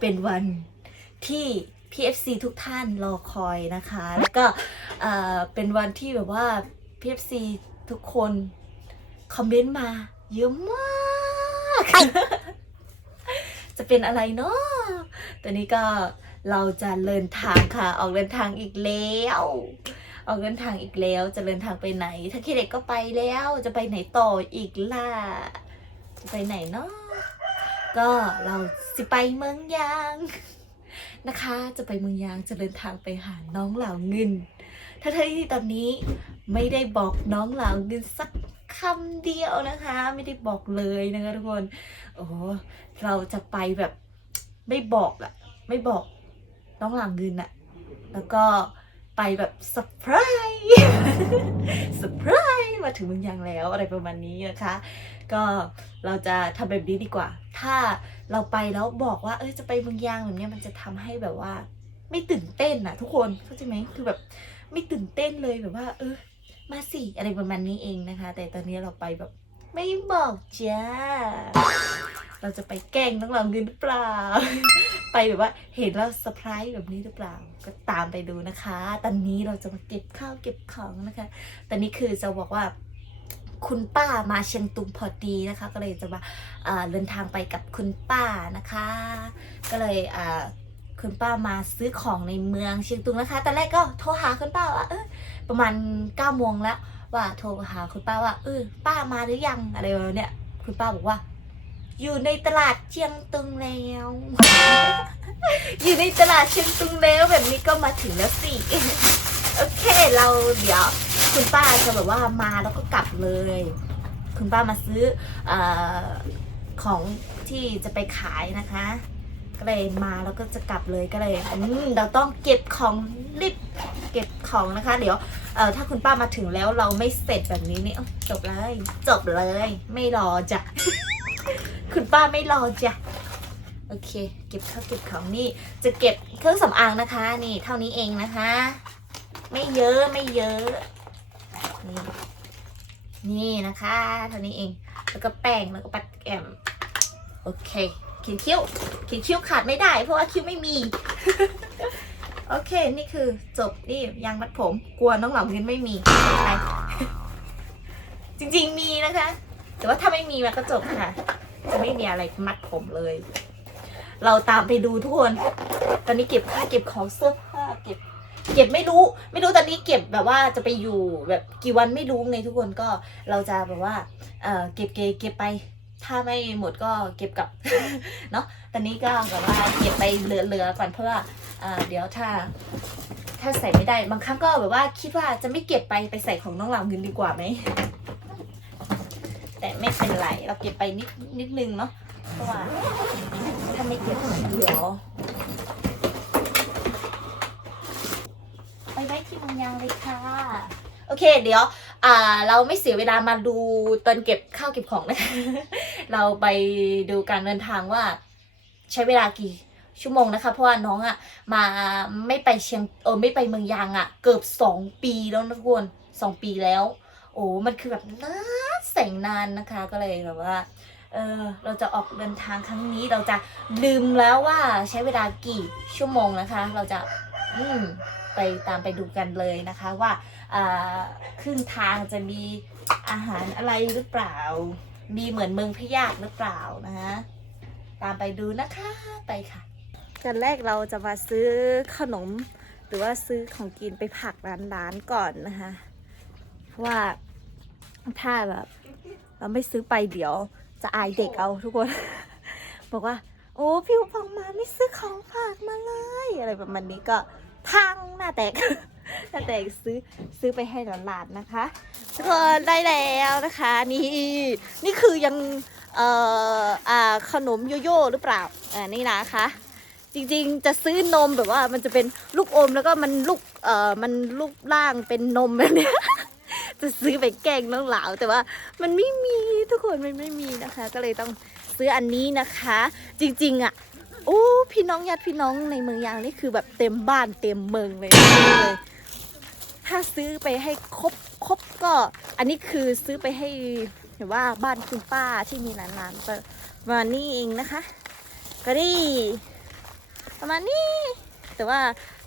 เป็นวันที่ PFC ทุกท่านรอคอยนะคะ แล้วก็เอ่อเป็นวันที่แบบว่า PFC ทุกคนคอมเมนต์มาเยอะมาก จะเป็นอะไรเนาะตอนนี้ก็เราจะเดินทางค่ะ ออกเดินทางอีกแล้ว ออกเดินทางอีกแล้ว จะเดินทางไปไหน ถ้าคิดเด็กก็ไปแล้ว จะไปไหนต่ออีกล่ะ จะไปไหนเนาะ ก็เราสิไปเมืองยางนะคะ จะไปเมืองยางจะเดินทางไปหาน้องเหล่าเงิน ถ้าเธอที่ตอนนี้ไม่ได้บอกน้องเหล่าเงินสักคำเดียวนะคะ ไม่ได้บอกเลยนะคะทุกคนโอ้เราจะไปแบบไม่บอกอะไม่บอกน้องเหล่าเงินอะแล้วก็ไปแบบเซอร์ไพรส์เซอร์ไพรส์มาถึงเมืองยางแล้วอะไรประมาณนี้นะคะ ก็เราจะทำแบบนี้ดีกว่า ถ้าเราไปแล้วบอกว่า เอ้ยจะไปเมืองยางแบบนี้มันจะทำให้แบบว่า ไม่ตื่นเต้นนะทุกคนเข้าใจไหมคือแบบไม่ตื่นเต้นเลยแบบว่า เออ มาสิอะไรประมาณนี้เองนะคะ แต่ตอนนี้เราไปแบบ ไม่บอกจ้าเราจะไปแกล้งน้องเราเงินหรือเปล่า ไปแบบว่าเห็นแล้วเซอร์ไพรส์แบบนี้หรือเปล่า ก็ตามไปดูนะคะ ตอนนี้เราจะมาเก็บข้าวเก็บของนะคะ ตอนนี้คือจะบอกว่า คุณป้ามาเชียงตุงพอดีนะคะ ก็เลยจะมาอ่าเดินทางไปกับคุณป้านะคะ ก็เลยคุณป้ามาซื้อของในเมืองเชียงตุงนะคะตอนแรกก็โทรหาคุณป้าว่าเออประมาณ9ก้าโมงแล้วว่าโทรหาคุณป้าว่าเออป้ามาหรือยังอะไรแบบเนี้ยคุณป้าบอกว่า อยู่ในตลาดเชียงตุงแล้ว อยู่ในตลาดเชียงตุงแล้วแบบนี้ก็มาถึงแล้วสิโอเคเราเดี๋ยว คุณป้าจะแบบว่ามาแล้วก็กลับเลย คุณป้ามาซื้อออของที่จะไปขายนะคะ ก็เลยมาแล้วก็จะกลับเลยก็เลยอืมเราต้องเก็บของรีบเก็บของนะคะ เดี๋ยวเออถ้าคุณป้ามาถึงแล้วเราไม่เสร็จแบบนี้นี่เอ้าจบเลย จบเลย ไม่รอจ้ะคุณป้าไม่รอจ้ะโอเค เก็บข้าวเก็บของนี่ จะเก็บเครื่องสำอางนะคะ นี่เท่านี้เองนะคะ ไม่เยอะไม่เยอะ นี่นี่นะคะเท่านี้เอง แล้วก็แป้งแล้วก็ปัดแอมโอเคเขียนคิ้วเขียนคิ้วขาดไม่ได้ เพราะว่าคิ้วไม่มี โอเค นี่คือจบนี่ยางมัดผม กลัวน้องหล่าเงินไม่มีไปจริงๆมีนะคะ แต่ว่าถ้าไม่มีมันก็จบค่ะ จะไม่มีอะไรมัดผมเลย เราตามไปดูทุกคน ตอนนี้เก็บผ้าเก็บของเสื้อผ้าเก็บ เก็บไม่รู้ ไม่รู้ตอนนี้เก็บแบบว่าจะไปอยู่แบบกี่วันไม่รู้ไงทุกคนก็เราจะแบบว่าเออเก็บเก็บเก็บไป ถ้าไม่หมดก็เก็บกลับเนาะตอนนี้ก็แบบว่าเก็บไปเหลือๆก่อนเพราะว่าเดี๋ยวถ้าถ้าใส่ไม่ได้บางครั้งก็แบบว่าคิดว่าจะไม่เก็บไปไปใส่ของน้องเหล่าเงินดีกว่าไหมแต่ไม่เป็นไรเราเก็บไปนิดนิดนึงเนาะเพราะว่าถ้าไม่เก็บเดี๋ยว ไปไว้ที่เมังยางเลยค่ะ โอเค เดี๋ยว อ่า เราไม่เสียเวลามาดูตอนเก็บข้าวเก็บของนะเราไปดูการเดินทางว่า ใช้เวลากี่ชั่วโมงนะคะ เพราะว่าน้องอะ่ะมาไม่ไปเชียงเออไม่ไปเมืองยางอะ่ะ เกือบสองปีแล้วนะทุกคนสองปีแล้ว โอ้มันคือแบบนานแสงนานนะคะก็เลยแบบว่าเออเราจะออกเดินทางครั้งนี้เราจะลืมแล้วว่าใช้เวลากี่ชั่วโมงนะคะ เราจะ อืม ไปตามไปดูกันเลยนะคะว่าอ่าครึ่งทางจะมีอาหารอะไรหรือเปล่า มีเหมือนเมืองพะยากหรือเปล่านะคะตามไปดูนะคะไปค่ะกันแรกเราจะมาซื้อขนมหรือว่าซื้อของกินไปผักร้านๆก่อนนะคะเพราะว่าถ้าแบบเราไม่ซื้อไปเดี๋ยวจะอายเด็กเอาทุกคน บอกว่า โอ้พี่พองมาไม่ซื้อของฝากมาเลย อะไรประมาณนี้ก็ พังหน้าแตก หน้าแตกซื้อซื้อไปให้หลานๆนะคะทุกคนได้แล้วนะคะนี่นี่คือยังเอ่ออ่าขนมโยโย่หรือเปล่าอ่านี่นะคะ จริงๆจะซื้อนมแบบว่ามันจะเป็นลูกอมแล้วก็มันลูกเอ่อมันลูกร่างเป็นนมแบบเนี้ยจะซื้อไปแกงน้องหลาวแต่ว่ามันไม่มีทุกคนมันไม่มีนะคะ ก็เลยต้องซื้ออันนี้นะคะ จริงๆอะ โอ้พี่น้องญาติพี่น้องในเมืองยางนี่คือแบบเต็มบ้านเต็มเมืองเลยเลย ถ้าซื้อไปให้ครบครบก็ อันนี้คือซื้อไปให้แบบว่าบ้านคุณป้าที่มีหลานๆประมาณนี้เองนะคะ ก็นี่ประมาณนี้ แต่ว่า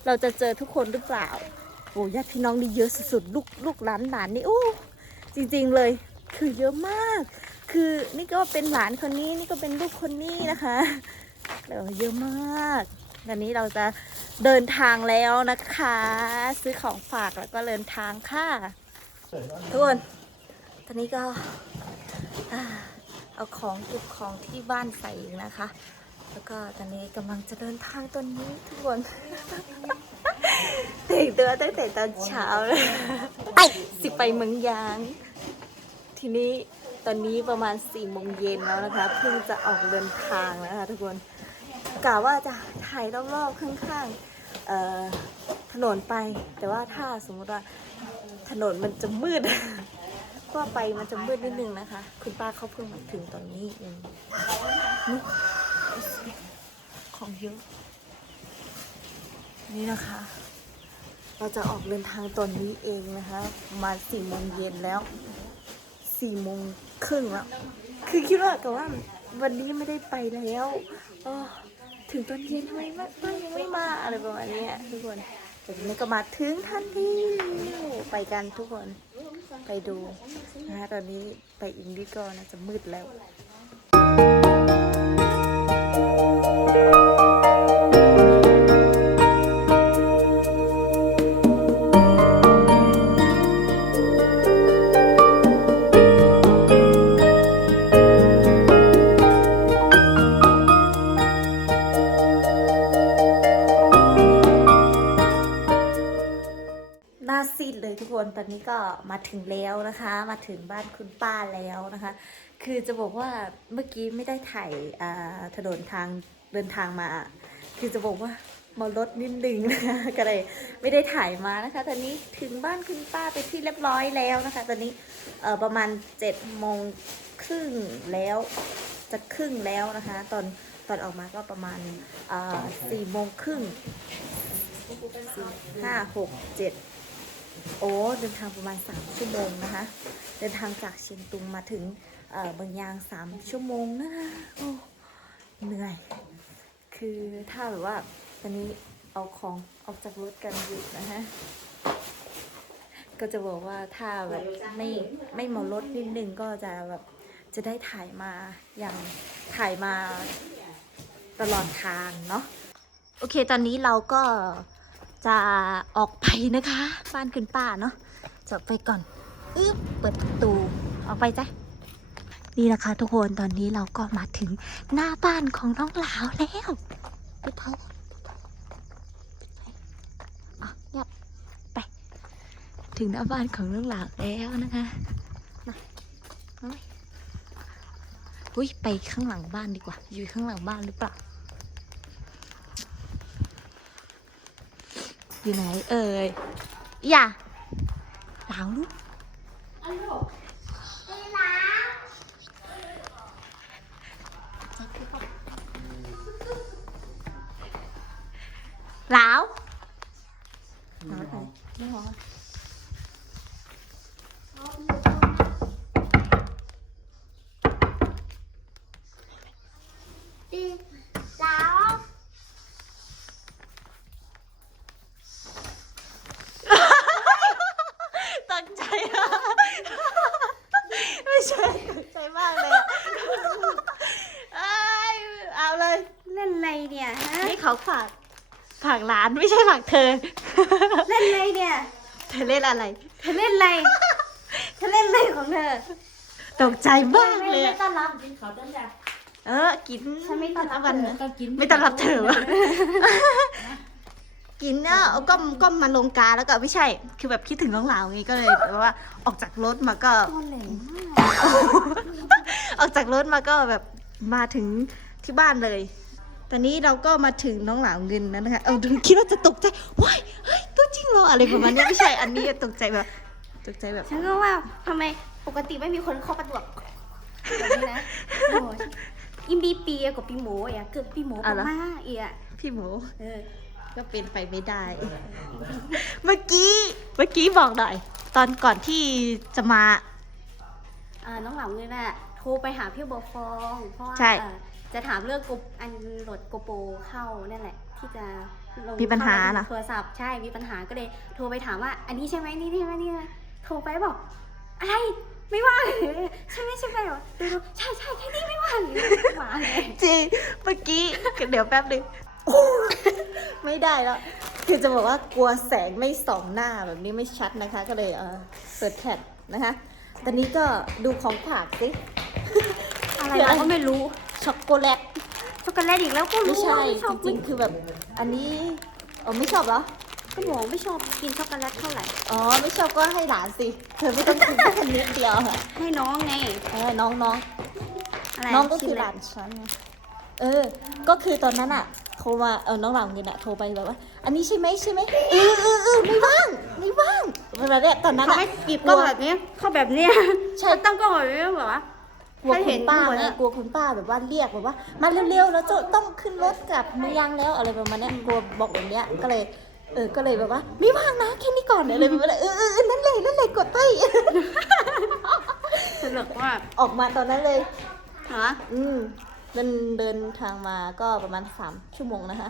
เราจะเจอทุกคนหรือเปล่าโอ้ญาติพี่น้องนี่เยอะสุดๆลูกลูกหลานหลานนี่โอ้จริงๆเลยคือเยอะมาก คือนี่ก็เป็นหลานคนนี้นี่ก็เป็นลูกคนนี้นะคะ เออเยอะมากวันนี้เราจะเดินทางแล้วนะคะ ซื้อของฝากแล้วก็เดินทางค่ะทุกคนตอนนี้ก็อ่าเอาของเก็บของที่บ้านใส่อีกนะคะ แล้วก็ตอนนี้กำลังจะเดินทางตอนนี้ทุกคนแต่งตัวตั้งแต่ตอนเช้าเลยไปสิไปเมืองยาง ทีนี้ตอนนี้ประมาณ4ี่โมงเย็นแล้วนะคะ เพิ่งจะออกเดินทางนะคะทุกคน กะว่าจะถ่ายรอบๆข้างๆเอ่อถนนไป แต่ว่าถ้าสมมติว่าถนนมันจะมืดก็ไปมันจะมืดนิดนึงนะคะ คุณป้าเขาเพิ่งมาถึงตอนนี้เองนี่ของเยอะนี่นะคะ เราจะออกเดินทางตอนนี้เองนะคะประมาณสี่โมงเย็นแล้วสี่โมงครึ่งแล้ว คือคิดว่ากับว่าวันนี้ไม่ได้ไปแล้วเออ ถึงตอนเย็นทำไมม่ไม่ยังไม่มาอะไรประมาณนี้ทุกคนแต่นี้ก็มาถึงทันทีไปกันทุกคนไปดูนะฮะตอนนี้ไปอินดิโก้นะจะมืดแล้ว ถึงแล้วนะคะ มาถึงบ้านคุณป้าแล้วนะคะ คือจะบอกว่าเมื่อกี้ไม่ได้ถ่ายอ่าถนนทางเดินทางมา คือจะบอกว่ามารถนิดนึงนะคะก็เลยไม่ได้ถ่ายมานะคะ ตอนนี้ถึงบ้านคุณป้าไปที่เรียบร้อยแล้วนะคะ ตอนนี้เอ่อประมาณเจ็ดโมงครึ่งแล้วจะครึ่งแล้วนะคะ ตอนตอนออกมาก็ประมาณสี่โมงครึ่งห้าหกเจ็ด โอ้เดินทางประมาณ 3 ชั่วโมงนะคะ เดินทางจากเชียงตุงมาถึงเบางยาง 3 ชั่วโมงนะคะโอ้เหนื่อย คือถ้าแบบว่าตอนนี้เอาของออกจากรถกันอยู่นะคะก็จะบอกว่าถ้าแบบไม่ไม่เมารถนิดนึงก็จะแบบจะได้ถ่ายมาอย่างถ่ายมาตลอดทางเนาะโอเค ตอนนี้เราก็ จะออกไปนะคะ บ้านคุณป้าเนาะจะไปก่อนอึ๊บเปิดประตูออกไปจ้ะนี่นะคะทุกคนตอนนี้เราก็มาถึงหน้าบ้านของน้องหลาวแล้วปิดไปิดไฟอะเงียบไป ถึงหน้าบ้านของน้องหลาวแล้วนะคะมาเอาไหมอุ้ยไปข้างหลังบ้านดีกว่า อยู่ข้างหลังบ้านหรือเปล่า อยู่ไหนเอ่ยอย่าล้างลูกล้าวล้าวไหนไม่หรอแเขาฝากฝากร้านไม่ใช่ฝากเธอ เล่นอะไรเนี่ย เธอเล่นอะไร เธอเล่นอะไร เธอเล่นอะไรของเธอตกใจมากเลยไม่อะต้อนรับเออ กินฉันไม่ต้อนรับวันเธอนะไม่ต้อนรับเธอวะกินเนอะเอาก็ก็มาลงกาแล้วก็ไม่ใช่ คือแบบคิดถึงน้องหลาวไงก็เลยแบบว่าออกจากรถมาก็ต้นเหลงออกจากรถมาก็แบบมาถึงที่บ้านเลย ตอนนี้เราก็มาถึงน้องหลาวเงินแล้วนะคะ เออดูคิดว่าจะตกใจว้ายเฮ้ยตัวจริงเหรออะไรประมาณเนี้ยไม่ใช่ อันนี้ตกใจแบบตกใจแบบ ฉันก็ว่าทำไมปกติไม่มีคนเข้าประตูแบบแบบนี้นะโอ้ยอิมบีปีอะกับปีหมูอะเกิดปีหมูประมาเอียพี่หมูเออก็เป็นไปไม่ได้ เมื่อกี้เมื่อกี้บอกหน่อย ตอนก่อนที่จะมาอ่าน้องเหล่าเงินอะโทรไปหาพี่บัวฟองเพราะว่าใช่ เอ่อ จะถามเรื่องกอันโหลดโกโปรเข้านั่นแหละ ที่จะลงมีปัญหาเหรอ เข้ในโทรศัพท์ใช่มีปัญหาก็เลยโทรไปถามว่า อันนี้ใช่ไหมนี่ใช่ไหมนี่ใช่ไหมโทรไปบอก อะไรไม่ว่างใช่ไหมใช่ไหมเหรอดูดูใช่ใช่แค่นี้ไม่ว่างหมาเลยจริงเมื่อกี้ เดี๋ยวแป๊บหนึงไม่ได้แล้ว คือจะบอกว่ากลัวแสงไม่ส่องหน้าแบบนี้ไม่ชัดนะคะ ก็เลยเออเปิดแคทนะคะ ตอนนี้ก็ดูของฝากสิ อะไรเราก็ไม่รู้ ช็อกโกแลต ช็อกโกแลตอีกแล้วก็รู้ไม่ใช่ว่าไม่ชอบจริงๆคือแบบ อันนี้เออไม่ชอบเหรอ ก็บอกไม่ชอบกินช็อกโกแลตเท่าไหร่ อ๋อไม่ชอบก็ให้หลานสิ เธอไม่ต้องกินแค่นิดเดียวอะให้น้องไงเออน้องน้องอะไรน้องก็ชิคือมหเลลายนฉันไงเออ ก็คือตอนนั้นอะโทรมาเออน้องหลังเงินอะโทรไปแบบว่า อันนี้ใช่ไหมใช่ไหมเออเออเออไม่ว่างไม่ว่างเวลาเนี่ยตอนนั้นเขาอะให้หยิบกล้องแบบนี้ เข้าแบบเนี้ยใช่ ตั้งกล้องแบบนี้แบบว่า กลัวให้คุเห็ณนป้าหมดไงอะกลัวคุณป้าแบบว่าเรียกแบบว่ามาเร็วๆแล้วจะต้องขึ้นรถกลับเมืองแล้วอะไรประมาณเนี้ยกลัวบอกแบบเนี้ยก็เลยเออก็เลยแบบว่าไม่ว่างนะแค่นี้ก่อนอะไรแบบนั้นเออเออเออนั่นเลยนั่นเลยกดไป สนุกมากออกมาตอนนั้นเลย ฮะอืมเดินเดินทางมาก็ประมาณสามชั่วโมงนะคะ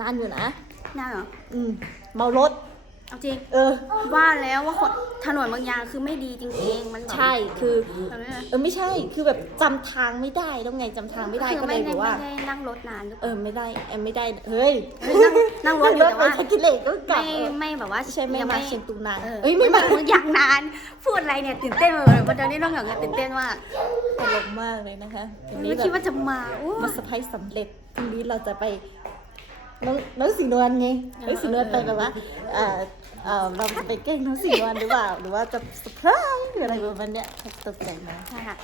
นานอยู่นะ น่าเหรอ อืมเมารถ เอาจริงเออ ว่าแล้วว่าคนถนนบางอย่างคือไม่ดีจริงๆ มันแบบใช่คือ แบบนี้นะเออไม่ใช่คือแบบจำทางไม่ได้แล้วไงจำทางไม่ได้คือก็เลไม่ยได้แบบว่า ไม่ได้นั่งรถนานหรือเปเอล่าอไม่ได้เออไม่ได้เฮ้ยนั่งนั่งรถอยู่แต่ว่าไปกิเลสก็กลับไม่เออไม่แบบว่าใช่ไม่ยัง มาเชียงตุงนานเออเอ้ยไม่มาบางอย่างนาน พูดอะไรเนี่ยตื่นเต้นเลยวันนี้น้องหยองเนี่ยตื่นเต้นมากตลกมากเลยนะคะวันนี้ไม่แบคิดบว่าจะมาโอ้มาสะพายสำเร็จพรุ่งนี้เราจะไป น้องน้องสิงห์นวลไงน้องสิงห์นวลไปแบบว่าเออเออเราจะไปแกล้งน้องสิงห์นวลหรือเปล่าหรือว่าจะเซอร์ไพรส์หรืออะไรประมาณเนี้ยตกใจไหมใช่ค่ะ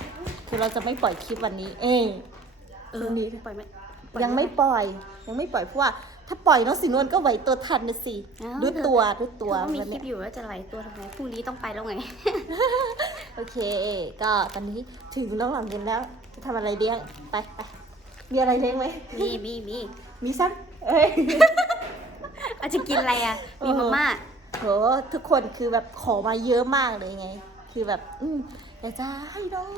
คือเราจะไม่ปล่อยคลิปวันนี้ เองพรุ่งนี้ปล่อยไหมยังไม่ปล่อย ยังไม่ปล่อยเพราะว่า ถ้าปล่อยน้องสิงห์นวลก็ไหวตัวทันนะสิอ้าวด้วยตัวด้วยตัวก็มีวันคลิเนี้ปยอยู่แล้วจะไหลตัวทำไมพรุ่งนี้ต้องไปแล้วไงโอเค ก็ตอนนี้ถึงน้องหลังเงินแล้วจะทำอะไรเลี้ยงไปไปมีอะไรเลี้ยงไหมมีมีมีมีสัก เอ้ยอาจจะกินอะไรอะ มีมาม่าโหทุกคนคือแบบขอมาเยอะมากเลยไง คือแบบ อืมอยากจะให้น้อง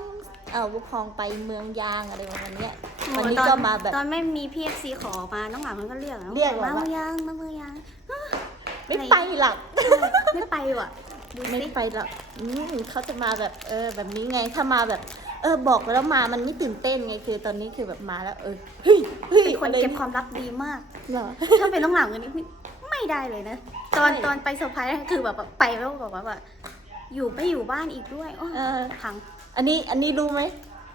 เอ่อบุคคองไปเมืองยางอะไรประมาณเนี้ยวันนี้ตอก็มาแบบ ตอนไม่มีพีเอฟซีขอมา น้องหลังมันก็เรียกอะเรียกเหรอมาเมืองยังมาเมืองยังไม่ไปหลักไม่ไปว่ะ ดูไม่สิไปหรอกอืมเขาจะมาแบบเออ แบบนี้ไงถ้ามาแบบ เออบอกแล้วมามันไม่ตื่นเต้นไงคือ ตอนนี้คือแบบมาแล้ว เออเฮ้ยเฮ้ยเป็น คนอะไรเก็บความลับดีมากเหรอถ้าเป็นน้องหลังอันนี้ไม่ได้เลยนะ ตอนใช่ตอนไปเซอร์ไพรส์คือแบบไปแล้วแบบว่าแบบอยู่ไม่อยู่บ้านอีกด้วยโอ้เออพัง อันนี้อันนี้รู้ไหม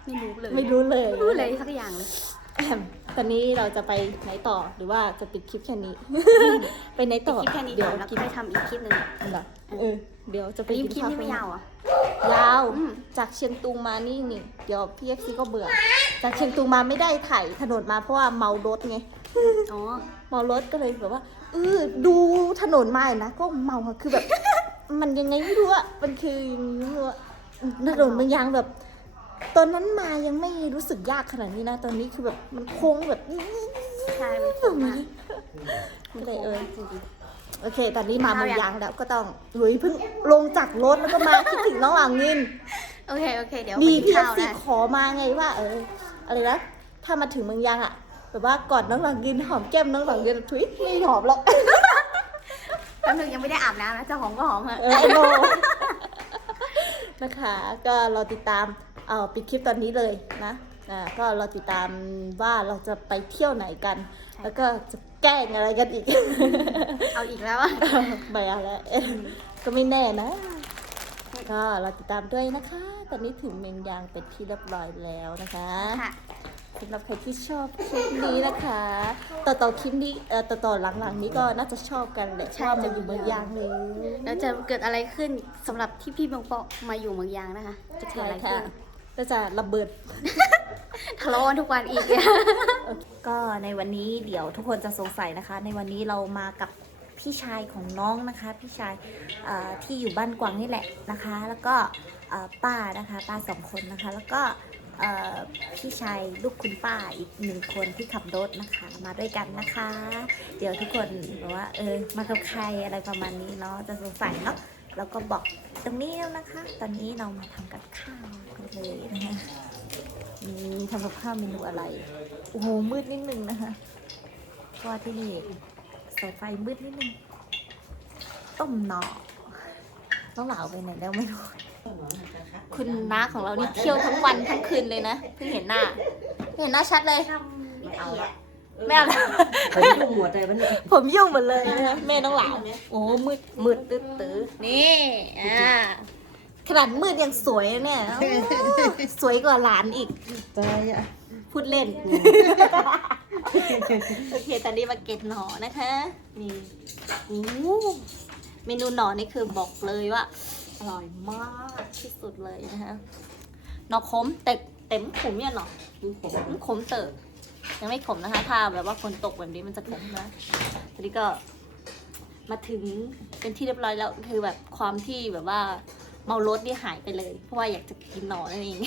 ไม่รู้เลย ไม่รู้เลยไม่รู้เลยสักอย่างเลยแอมตอนนี้เราจะไปไหนต่อหรือว่าจะปิดคลิปแค่นี้ ไปไหนต่อคลิปแค่นี้เดี๋ก่ยอวนแล้วกินค่อยทำอีกคลิปหนึ่งเหรอเออเดี๋ยวจะไปรีบกินคลิปข้าวนี่ไม่ยาวอะ ยาวอืมจากเชียงตุงมานี่นี่ เดี๋ยวพี่เอฟซีก็เบื่อ จากเชียงตุงมาไม่ได้ถ่ายถนนมาเพราะว่าเมารถไง อ๋อ เมารถก็เลยแบบว่าเออดูถนนมานะ ก็เมาอะคือแบบ มันยังไงไม่รู้อะมันคือยังไงไม่รู้อะถนนบางอย่างแบบ ตอนนั้นมายังไม่รู้สึกยากขนาดนี้นะ ตอนนี้คือแบบมันโค้งแบบใช่มันถูกมากก็เลยเออจริง โอเค ตอนนี้มาข้าวเมืองยังยางแล้วก็ต้องเฮ้ยเพิ่งลงจากรถแล้วก็มาคิดถึงน้องหลังเงินโอเคโอเคเดี๋ยวดีไปกินพี่เอข้าฟวซีนะขอมาไงว่า เอออะไรนะถ้ามาถึงเมืองยางอะแบบว่ากอดน้องหลังเงินหอมแก้มน้องหลังเงินทุยไม่หอมหรอกแป๊บนึงยังไม่ได้อาบน้ำนะเจ้าของก็หอมอะเออไอโบนะคะ ก็เราติดตามเอาปิดคลิปตอนนี้เลยนะอ่าก็เราติดตามว่าเราจะไปเที่ยวไหนกันใช่แล้วก็จะ แกล้งอะไรกันอีก เอาอีกแล้วอะไม่เอาแล้วเอ๊ะก็ไม่แน่นะ ก็เราติดตามด้วยนะคะ ตอนนี้ถึงเมงยางเป็นที่เรียบร้อยแล้วนะคะค่ะสำหรับใครที่ชอบคลิปนี้นะคะ ต่อต่อคลิปนี้เอ่อต่อต่อหลังๆ นี้ก็น่าจะชอบกันแหละเพใช่ราะว่ามันอยู่เมืองยางเลยแล้วจะเกิดอะไรขึ้นสำหรับที่พี่เมืองเปาะมาอยู่เมืองยางนะคะ จะเกิดใช่อะไรค่ะขึ้น ก็จะระเบิด ทะเลาะทุกวันอีก ก็ในวันนี้เดี๋ยวทุกคนจะสงสัยนะคะ ในวันนี้เรามากับพี่ชายของน้องนะคะ พี่ชายที่อยู่บ้านกวางนี่แหละนะคะ แล้วก็ป้านะคะป้าสองคนนะคะ แล้วก็พี่ชายลูกคุณป้าอีกหนึ่งคนที่ขับรถนะคะ มาด้วยกันนะคะ เดี๋ยวทุกคนแบบว่าเออมากับใครอะไรประมาณนี้เนาะจะสงสัยเนาะแล้วก็บอกตรงนี้แล้วนะคะ ตอนนี้เรามาทำกับข้าวกันเลยนะคะ นี่ทำกับข้าวเมนูอะไร โอ้โห มืดนิดนึงนะคะเพราะว่าที่นี่สายไฟมืดนิดนึง ต้มหนอน้องเหลาไปไหนแล้วไม่รู้ คุณน้าของเรานี่เที่ยวทั้งวันทั้งคืนเลยนะ เพิ่งเห็นหน้าเพิ่งเห็นหน้าชัดเลยทำไม่เอาละไม่เอาละไปยุ่งหมดเลยวันนี้ผมยุ่งหมดเลยนะคะแม่น้องเหลาโอ้มืดมืดตื้อตื้อนี่ อ่า ขนาดมืดยังสวยนะเนี่ยโอ้สวยกว่าหลานอีกตายอะพูดเล่น โอเค ตอนนี้มาเก็ตหนอนะคะ นี่โอ้เมนูหนอนี่คือบอกเลยว่า อร่อยมากที่สุดเลยนะคะหนอขมแต่เต็มขมเนี่ยหนอผมมันขมเตอะยังไม่ขมนะคะ ถ้าแบบว่าฝนตกแบบนี้มันจะขมนะ ตอนนี้ก็มาถึงเป็นที่เรียบร้อยแล้วคือแบบความที่แบบว่า เมารถนี่หายไปเลย เพราะว่าอยากจะกินหนอนั่นเอง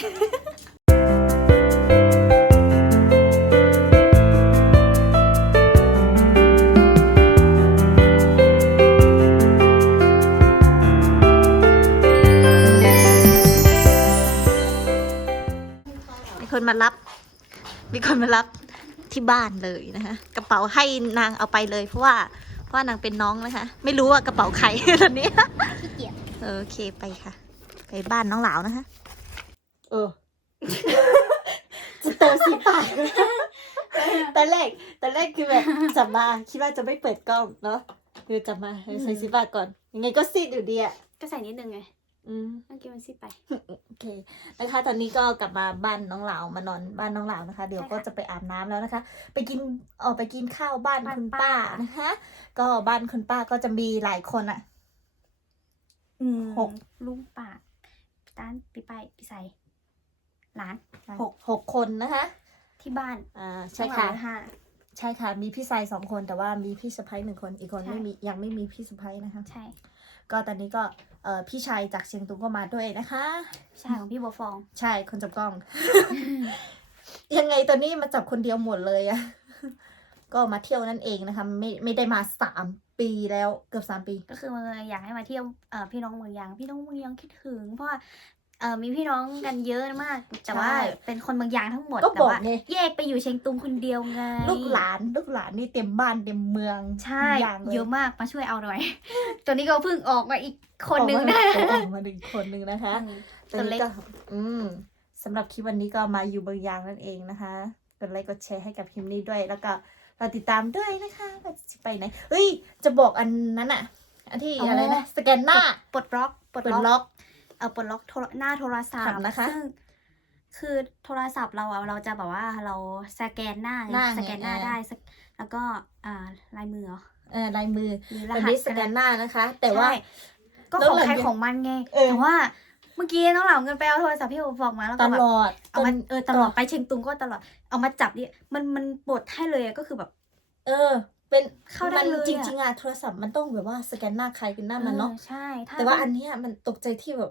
มีคนมารับ มีคนมารับที่บ้านเลยนะคะ กระเป๋าให้นางเอาไปเลย เพราะว่าเพราะว่านางเป็นน้องนะคะ ไม่รู้ว่ากระเป๋าใครตอนนี้ขี้เกียจ โอเคไปค่ะ ไปบ้านน้องหลาวนะคะ เออ จะเติมสีปากตอนแรกตอนแรกคือแบบจับมาคิดว่าจะไม่เปิดกล้องเนาะคือจับมาใส่สีปากก่อน ยังไงก็ซีดอยู่ดีอะก็ใส่นิดนึงไงอืมเมื่อกี้มันซีดไปโอเคนะคะ ตอนนี้ก็กลับมาบ้านน้องเหลามานอนบ้านน้องเหลานะคะ เดี๋ยวก็ใช่ค่ะจะไปอาบน้ำแล้วนะคะ ไปกินออกไปกินข้าวบ้านบ้านคุณป้าป้านนะคะ ก็บ้านคุณป้าก็จะมีหลายคนอะ อืมหก ลุงป่าพี่ต้านพี่ไปพี่ใส่หลานหกหกคนนะคะ ที่บ้านอ่าใช่ค่ะข้างหลังห้า ใช่ค่ะ มีพี่ชายสองคนแต่ว่ามีพี่สะพ้ยหนึ่งคน อีกคนใช่ ไม่มียังไม่มีพี่สะพ้ยนะคะ ใช่ก็ตอนนี้ก็เอ่อพี่ชายจากเชียงตุงก็มาด้วยนะคะ พี่ชายของพี่บัวฟอง ใช่คนจับกล้อง ยังไงตอนนี้มาจับคนเดียวหมดเลยอะ ก็มาเที่ยวนั่นเองนะคะ ไม่ไม่ได้มาสาม ปีแล้วเกือบสามปี ก็คืออยากให้มาเที่ยวเอ่อพี่น้องเมืองยาง พี่น้องเมืองยางคิดถึง เพราะว่าเอ่อมีพี่น้องกันเยอะมาก แต่ว่าใช่เป็นคนเมืองยางทั้งหมดก็แต่บอกว่าไง แยกไปอยู่เชียงตุงคนเดียวไงลูกหลานลูกหลานนี่เต็มบ้านเต็มเมืองใช่อย่างเลยเยอะมากมาช่วยเอาหน่อย ตัวนี้ก็เพิ่งออกมาอีกคนนึงออกนะมาออกมาหนึ่งคนหนึ่งนะคะอืมตอนนี้ก็อืมสำหรับคลิปวันนี้ก็มาอยู่เมืองยางนั่นเองนะคะกดไลค์กดแชร์ให้กับคลิปนี้ด้วย แล้วก็ เราติดตามด้วยนะคะว่าจะไปไหนเฮ้ย จะบอกอันนั้นอะอันที่อะไรนะ สแกนหน้าปลดล็อกปลดเปิดล็ล็อก อก เออปลดล็อกโทรหน้าโทรศัพครัท์บนะคะ ซึ่งคือโทรศัพท์เราอะเราจะแบบว่าเราสแกนหน้าไงหน้าไงสแกนหน้าเออได้สกแล้วก็อ่าลายมือเหรอเออลายมือหรือรวันหัสนี้สแกนหน้านะคะ แต่ว่า ใช่ก็แล้วของหลังใครจากของมันไงเออ แต่ว่า เมื่อกี้น้องเหล่าเงินไปเอาโทรศัพท์พี่โอบอกมาแล้วตก็แบบลอดเอามาจนเออตลอดไปเชียงตุงก็ตลอดเอามาจับดิมันมันปลดให้เลยอะก็คือแบบ เออ เป็นเข้าได้มันเลยอะ จริงๆอะโทรศัพท์มันต้องแบบว่าสแกนหน้าใครเป็นหน้ามันเนาะ ออใช่ถ้แต่ว่าอันเนี้ยมันตกใจที่แบบ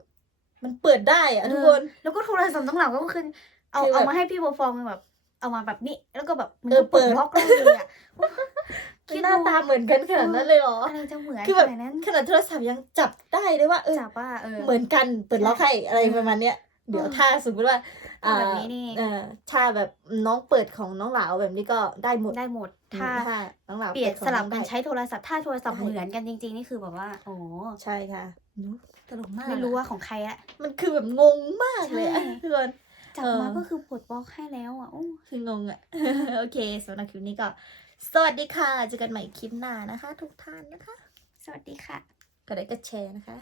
มันเปิดได้อะเออทุกคน แล้วก็โทรศัพท์น้องเหล่าก็คือเอาคือแบบเอามาให้พี่โบฟองแบบ เอามาแบบนี้แล้วก็แบบมันเออก็เปิดเปิดล็อกเลยอะ คือหน้าตาเหมือนกันขนาดนั้นเลยเหรออะไรจะเหมือนคือแบบขนาดนั้นขนาดโทรศัพท์ยังจับได้เลยว่าเออจับว่าเออเหมือนกันเปิดล็อกให้อะไรเออประมาณเนี้ยเดี๋ยวเออถ้าสมมติว่าเอาแบบนี้นี่เออถ้าแบบน้องเปิดของน้องหลาวแบบนี้ก็ได้หมดได้หมด ถ้าถ้าน้องหลาวเปลี่ยนดของสลับองเป็นได้ใช้โทรศัพท์ถ้าโทรศัพท์ได้เหมือนกันจริงๆนี่คือแบบว่าโอ้โหใช่ค่ะนุ๊กตลกมากไม่รู้ว่าของใครอะมันคือแบบงงมากเลยอะใช่ทุกคนจับเออมาก็คือปลดบล็อกให้แล้วอะโอ้คืองงอะโอเคสำหรับคลิปนี้ก็ สวัสดีค่ะ เจอกันใหม่คลิปหน้านะคะ ทุกท่านนะคะ สวัสดีค่ะ ก็ได้ก็แชร์นะคะ